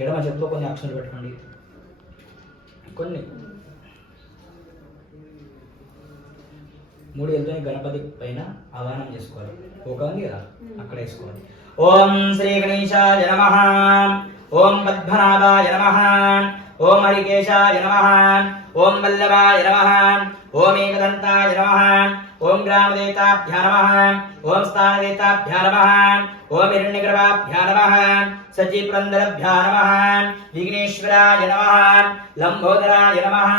ఎడమ చేతిలో కొన్ని అక్షరాలు పెట్టుకోండి. కొన్ని 3 ఏళ్ళతో గణపతి పైన ఆవాహనం చేసుకోవాలి. ఒక ఉంది కదా అక్కడ వేసుకోవాలి. ఓం శ్రీ గణేశాయ నమః, ఓం పద్మనాభాయ నమః, ఓం హరికేశాయ నమః, ఓం వల్లభాయ నమః, ఓం ఏకదంతాయ నమః, ఓం గ్రామదేవతాభ్యో నమః, ఓం స్థానదేవతాభ్యో నమః, ఓం హిరణ్యగర్భాభ్యో నమః, సచీపురందరభ్యో నమః, విఘ్నేశ్వరాయ నమః, లంబోదరాయ నమః,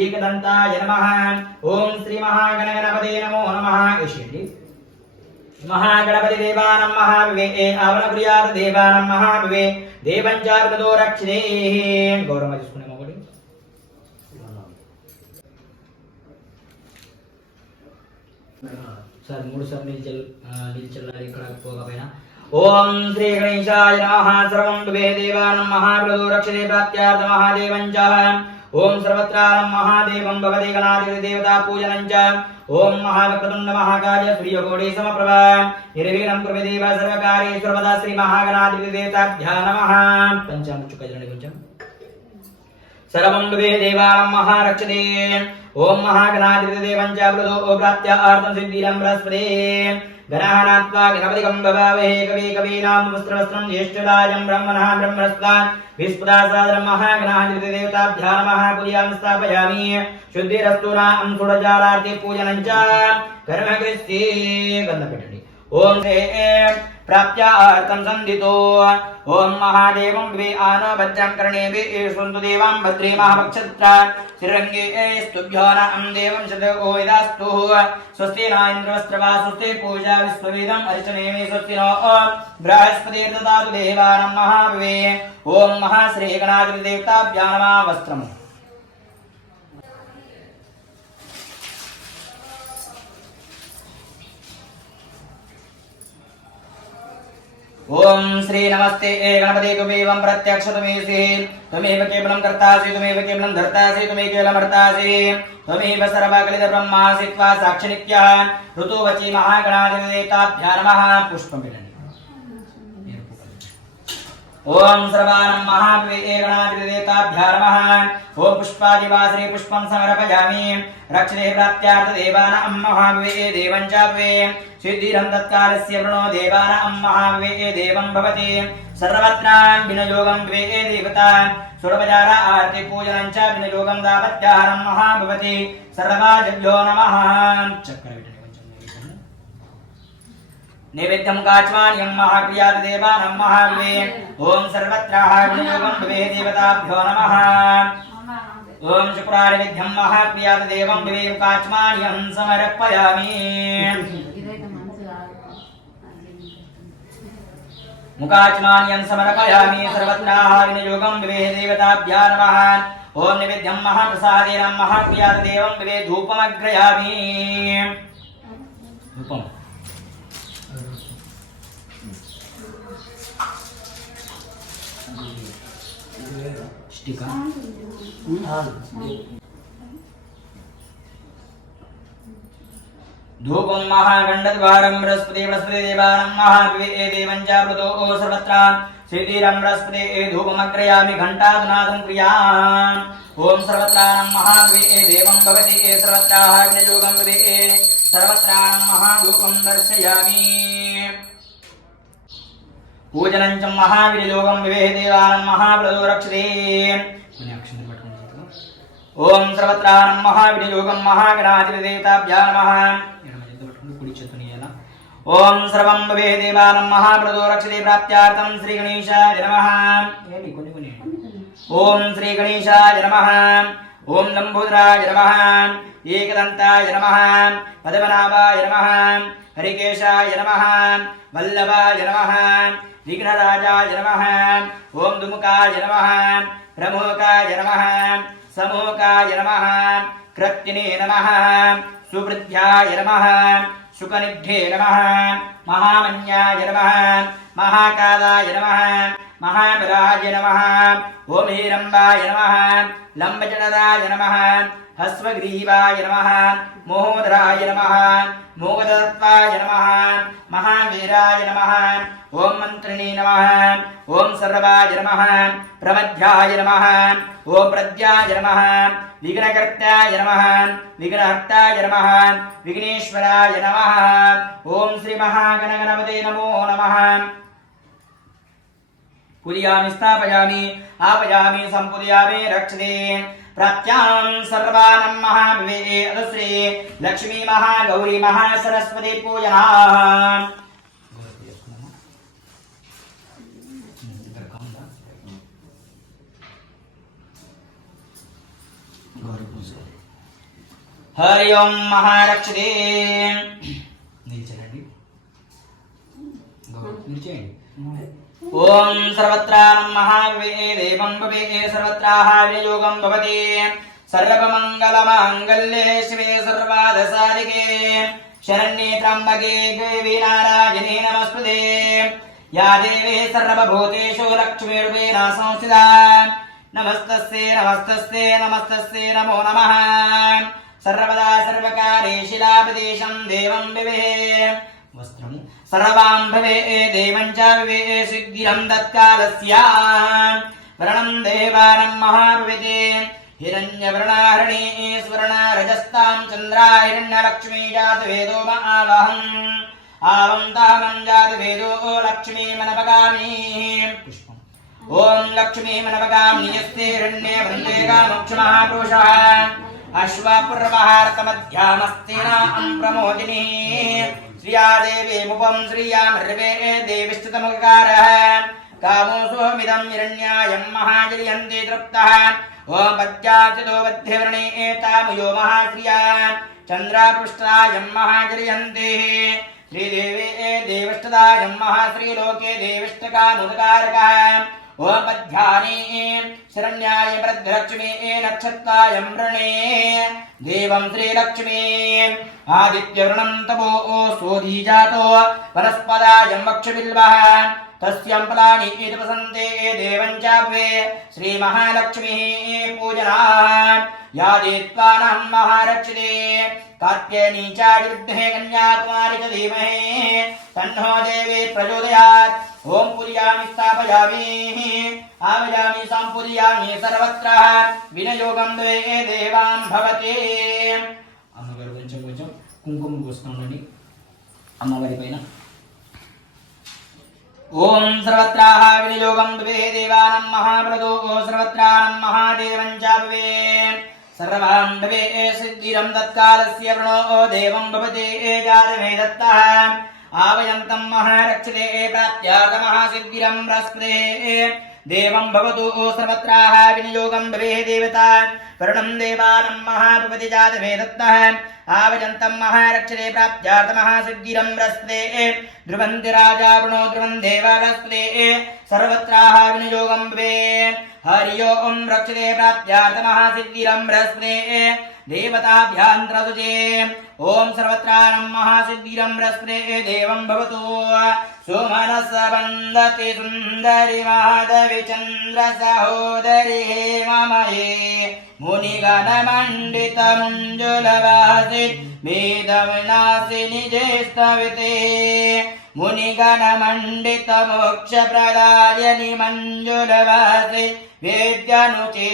ఏకదంతాయ నమః, ఓం శ్రీ మహాగణగణపతే నమో నమః. యశండి महागणपति देवानं महाविवे आवनप्रियात देवानं महाविवे देवंचार्गतो रक्षिणे गौरव चूसुकुने मोगुडी सर मूड सर निल्चल्लारि इक्कड पोगपोयिना ओम श्री गणेशाय नमः सर्वं विवे देवानं महाविवे रक्षिणे प्राप्त्यार्थ महादेवञ्च ओम सर्वत्रानं महादेवं भवति गणाधिपति देवता पूजनञ्च ओम महावक्रतुंड महाकाय सूर्यकोटि समप्रभा निर्विघ्नं कुरु देव सर्वकार्येषु सर्वदा श्री महागणाधिपति देवताभ्यः नमः. पंचामुच्चुकजननि पंचम सर्वं विवे देवानं महारक्षते ओम महागणाधिपति देवञ्च प्रदो प्राप्त्य आर्तं सिद्धिरं बृहस्पते गणानात्वा गणपतिं भवामहे कवि कवीनां वस्त्रवस्त्रं ज्येष्ठराजं ब्रह्मणः ब्रह्मणस्तान् विस्फुटासादरं महागणाधिपति देवताभ्यः नमः. पूजयामि स्थापयामि शुद्धिरस्तु नाम सुडजालार्थे पूजनं च कर्मकृत्ये गन्धपठने ओम प्राप्त्यार्थं संधितो ओम महादेवं विवे आनभद्रं कर्णेभि एषुन्तु देवां भद्रे महाभक्षत्रा श्रीरङ्गे स्तुभ्यो नाम देवं शतको विदास्तु स्वस्ति न इन्द्रवस्त्रवा स्वस्ति पूजा विश्ववेदम् अर्चनेमि स्वस्ति नो बृहस्पतिर्ददातु देवानां महाविवे ओम महाश्रीगणाधिपति देवताभ्यो नमः. वस्त्रम् ओम श्री नमस्ते गणपते तुमेवं प्रत्यक्ष तुमेसि तुमेव केवलं कर्तासि तुमेव केवलं धर्तासि तुमेव केवलं हर्तासि तुमेव सर्वकलित ब्रह्मासि त्वा साक्षि नित्यः ऋतुवचि महागणाधिपति देवताभ्यः नमः. पुष्पं विदन्ति ओम सर्वानं महाविवे गणाधिपति देवताभ्यः नमः. ओम पुष्पादिवासरे पुष्पं समर्पयामि रक्षणे प्राप्त्यार्थ देवानां महाविवे देवं च विवे सिद्धिरं तत्कालस्य वृणो देवानां महाविवे देवं भवति सर्वत्रां विनयोगं विवे देवता सुरपचार आरति पूजनं च विनयोगं दापत्याहारं महाभवति सर्वाजभ्यो नमः. चक्रविटने नैवेद्यं काचमान्यं महाप्रियात देवानां महाविवे ओम सर्वत्र विनयोगं विवे देवताभ्यो नमः. ओम शुक्रानैवेद्यं महाप्रियात देवं विवे काचमान्यं समर्पयामि. मुखाचमान्यं समर्पयामि सर्वत्र विनयोगं विवे देवताभ्यः नमः. ओम नैवेद्यं महाप्रसादेन महाप्रियात देवं विवे धूपमग्रयामि. धूपम् स्टिका धूपं महागण्डद्वारं बृहस्पति देवानां महाविवे देवं च प्रदो सर्वत्र सिद्धिरं बृहस्पति धूपमग्रयामि घण्टानादं क्रियाम्. ओम सर्वत्र महाविवे देवं भवति सर्वत्र विनयोगं विवे सर्वत्र महाधूपं दर्शयामि. पूजनं च महाविनयोगं विवे देवानां महाप्रदो रक्षते ओम सर्वत्र महाविनयोगं महागणाधिपति देवताभ्यः नमः. ओम सर्वं विवे देवानां महाप्रदो रक्षते प्राप्त्यार्थं श्री गणेशाय नमः. ओम श्री गणेशाय नमः. ओम लंबोदराय नमः, एकदंताय नमः, पद्मनाभाय नमः, हरिकेशाय नमः, वल्लभाय नमः, विघ्नराजाय नमः, ओम दुमुखाय नमः, प्रमुखाय नमः, समोकाय नमः, कृत्तिने नमः, सुवृद्ध्याय नमः, सुकनिभ्ये नमः महामन्याय नमः महाकालाय नमः महाबलाय नमः ओम हिरंबाय नमः लंबजनराय नमः हस्वग्रीवाय नमः मोहोदराय नमः मोगदत्वाय नमः महावीराय नमः ओम मंत्रिणे नमः ओम सर्वाय नमः प्रमध्याय नमः ओम प्रद्याय नमः विघ्नकर्ताय नमः विघ्नहर्ताय नमः विघ्नेश्वराय नमः ओम श्री महागणगणपते नमो नमः पूजयामि स्थापयामि आपयामि संपूजयामि रक्षते प्राप्त्यां सर्वानं महाविवे अदश्री लक्ष्मी महागौरी महासरस्वती पूजना हरि ओम महारक्षते ओम सर्वत्र महाविवे देवं भवे सर्वत्र विनियोगं भवति सर्वमंगलमांगल्ये शिवे सर्वादसारिके शरण्ये त्र्यंबके देवी नारायणे नमस्ते या देवी सर्वभूतेषु लक्ष्मीरूपेण संस्थिता नमस्तस्यै नमस्तस्यै नमस्तस्यै नमो नमः सर्वदा सर्वकारे शिलापदेशं देवं विवे वस्त्रं सर्वां भवे देवं च विवे सिद्धिरं तत्कालस्य वर्णं देवानं महाभविते हिरण्यवर्णाहरणे स्वर्णरजस्तां चन्द्राहिरण्यलक्ष्मी जातवेदो महावहम् आवं तामं जातवेदो लक्ष्मी मनपगामि ओम लक्ष्मी मनपगामि यस्ते हिरण्ये वृन्दे कामोक्षमहापुरुषः अश्वपूर्वहारतमध्यामस्तेनां प्रमोदिनी श्रिया देवी मुपं श्रिया मर्वे देविष्टतमकारः कामोऽसोमिदं हिरण्यायं महाजयन्ते तृप्तः ओम पद्याचितो बद्धवर्णे एतामयो महाश्रिया चन्द्रापृष्ठायं महाजयन्ते श्रीदेवे देविष्टदायं महाश्रीलोके देविष्टकामुदकारकः ओम पद्यानि शरण्याय वृद्धलक्ष्मी नक्षत्रायं वृणे देवं श्रीलक्ष्मी आदित्यवृणं तपो सोधीजातो वनस्पदायं वक्षबिल्वः तस्यं फलानि प्रसन्ते देवं चाप्वे श्रीमहालक्ष्मीः पूजना या देत्वानं महारक्षिते कात्यायनी चायुद्धे कन्याकुमारी च धीमहि तन्नो देवी प्रचोदयात् ओम पूजयामि स्थापयामि आवयामि संपूजयामि सर्वत्र विनियोगं द्वे देवां भवते అమ్మగారు కొంచెం కొంచెం కుంకుమ పూసుకోండి అమ్మవారి పైన ओम सर्वत्र विनियोगं द्वे देवानं महाप्रदो सर्वत्रानं महादेवं च भवे सर्वां भवे सिद्धिरं तत्कालस्य वृणो देवं भवते जातवे दत्तः आवयन्तं महारक्षते प्राप्त्यार्थमहासिद्धिरं प्रस्पृते देवं भवतु सर्वत्र विनियोगं भवे देवता वर्णं देवानं महाभवति जातवे दत्तः आवयन्तं महारक्षते प्राप्त्यार्थमहासिद्धिरं प्रस्पृते ध्रुवन्ति राजा वृणो ध्रुवं देवा प्रस्पृते सर्वत्र विनियोगं भवे हरि ओम रक्षते प्राप्त्यार्थमहासिद्धिरं प्रस्पृते देवताभ्यान्तरतुजे ओम सर्वत्रानं महासिद्धिरं प्रस्पृते देवं भवतु सुमनसवन्दति सुन्दरि माधवि चन्द्र सहोदरि हेममये मुनिगणमण्डितमुञ्जुलवासि वेदविनाशिनि ज्येष्ठविते मुनिगणमण्डितमोक्षप्रदायनि मञ्जुलवासि वेद्यनुचे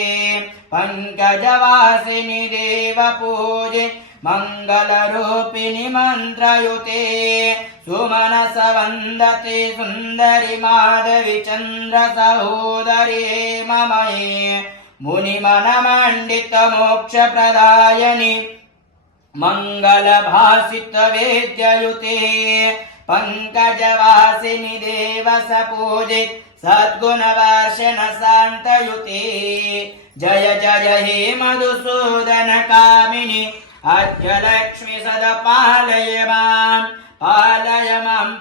पङ्कजवासिनि देवपूजे मंगलरूपिणि मन्त्रयुते सुमनसवन्दति सुन्दरि माधवि चन्द्र सहोदरि हेममये मुनिमनमण्डितमोक्षप्रदायनि मङ्गलभासितवेद्ययुते पङ्कजवासिनि देवसपूजित सद्गुणवर्षण शान्तयुते जय जय हे मधुसूदन कामिनि आद्यलक्ष्मी सदपालय मां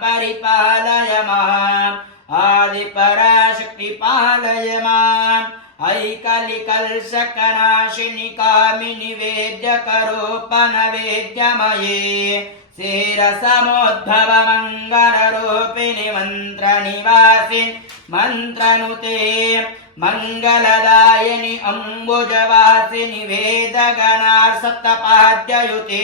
परिपालय माम् आदिपराशक्ति पालय माम् ऐकलिकल्शकनाशिनि कामिनि वेद्यकरूपन वेद्यमये क्षीरसमुद्भव मङ्गलरूपिणि मन्त्रनिवासिनि मन्त्रनुते मङ्गलदायिनि अम्बुजवासिनि वेदगणार्सप्तपाद्ययुते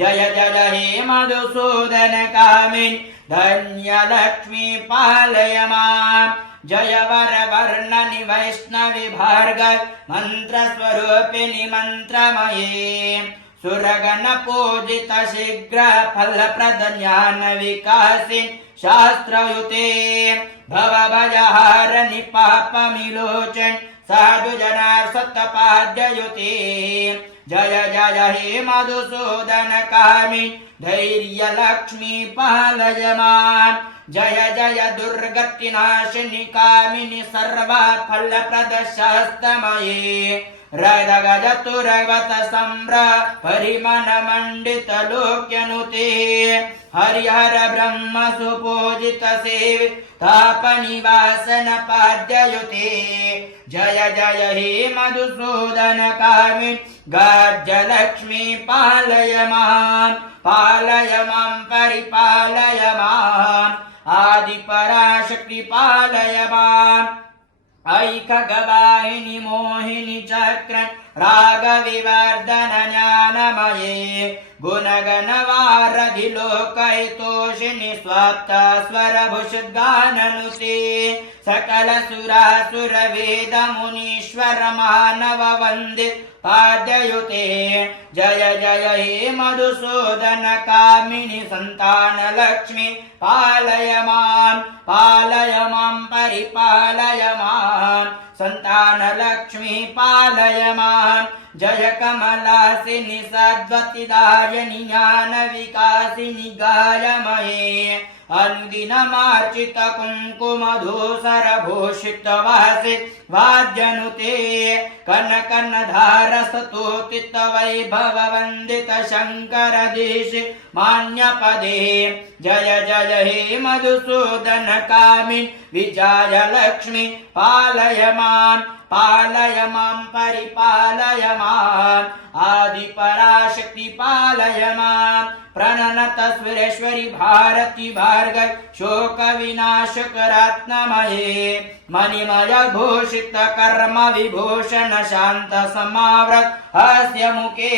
जय जय हे मधुसूदनकामिनि धन्यलक्ष्मी पालय माम् जय वरवर्णनि वैष्णवि भार्गव मन्त्रस्वरूपिणि मन्त्रमये सुरगणपूजित शीघ्र फलप्रद ज्ञान विकासिनि शास्त्रयुते भवभयहारिणि पापविलोचनि साधुजनार्सप्तपाद्ययुते जय जय हे मधुसूदनकामिनि धैर्यलक्ष्मी पालय माम् जय जय दुर्गतिनाशिनि कामिनि सर्वफलप्रद शास्तमये रदगजतुरवत सम्र परिमलमण्डित लोक्यनुते हरिहर ब्रह्म सुपूजित सेवि तापनिवासन पाद्ययुते जय जय हे मधुसूदनकामिनि गाज्यलक्ष्मी पालय माम् परिपालय माम् आदिपराशक्ति पालय माम् ऐकगवाहिनि मोहिनि चक्र रागविवर्धन ज्ञानमये गुणगणवारधि लोकहितोषिणि स्वाप्त स्वरभूषद्गाननुते सकल सुरासुर वेद मुनीश्वर मानव वन्दित पाद्ययुते जय जय हे मधुसूदनकामिनि सन्तानलक्ष्मी पालय माम् परिपालय माम् सन्तानलक्ष्मी पालय माम् जय कमलासिनि सद्वतिदायिनि ज्ञानविकासिनि गायमये अनुदिनमार्चित कुङ्कुमधूसरभूषित वासित वाद्यनुते कनकनधारस्तुतित वैभव वन्दित शङ्करदेशि मान्यपदे जय जय हे मधुसूदनकामिनि विजयलक्ष्मी पालय माम् परिपालय माम् आदिपराशक्ति पालय माम् प्रणनत सुरेश्वरी भारती भार्गव शोकविनाशकरत्नमये मणिमय भूषित कर्म विभूषण शान्त समावृत हस्य मुखे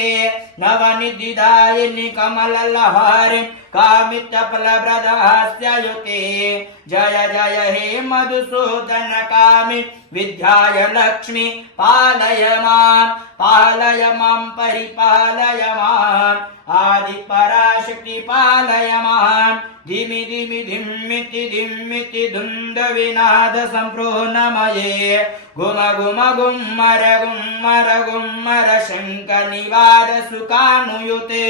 नवनिधिदायिनि कमललहारिणि कामितफलप्रदहास्ययुते जय जय हे मधुसूदनकामिनि विद्याय लक्ष्मी पालय माम् परिपालय माम् आदिपराशक्ति पालय माम् धिमि धिमि धिम्मिति धिम्मिति धुन्दविनाद सम्प्रोन्नमये गुम गुम गुम्मर गुम्मर गुम्मर शङ्खनिवाद सुखानुयुते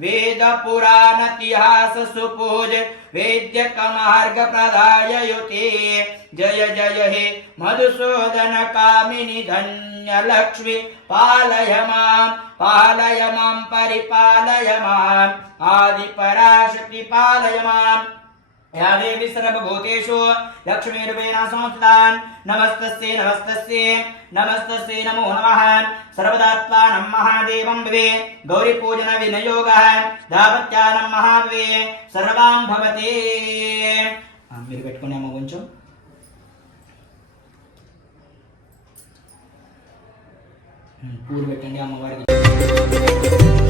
वेद पुराण इतिहास सुपूज वेद्यक मार्ग प्रदाययुते जय जय हे मधुसूदनकामिनि धन्यलक्ष्मी पालय माम् परिपालय माम् आदिपराशक्ति पालय माम् या देवी सर्वभूतेषु लक्ष्मीरूपेण संस्थितान् नमस्तस्यै नमस्तस्यै नमस्तस्यै नमो नमः सर्वदात्मानं महादेवं भवे गौरीपूजन विनियोगः दावत्यानं महाभवे सर्वां भवते మీరు పెట్టుకునేమో కొంచెం పూలు పెట్టండి అమ్మవారికి